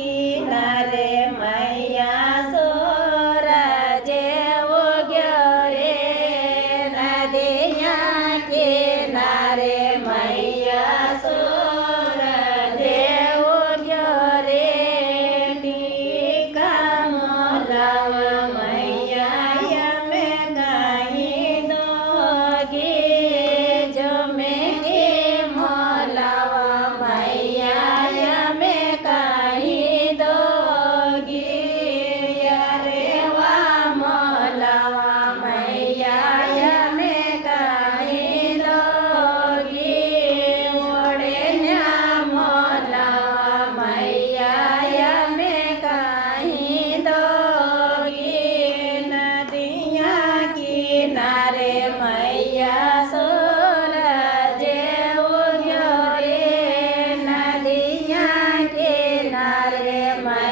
કિનારે મૈયા સૂરજ ઉગ્યો રે નદીના કિનારે મૈયા સૂરજ ઉગ્યો રે ટીકા મોલાવા મૈયા અમે ગાઈ દોગી જો મેં મોલાવા મૈયા અમે ગાઈ દોગી રે વા મોલાવા મૈયા અમે ગાઈ દોગી ઓળે ન્યા મોલાવા મૈયા અમે ગાઈ દોગી નદીયા કિનારે મૈયા સૂરજ ઉગ્યો રે નદીયા કિનારે મૈયા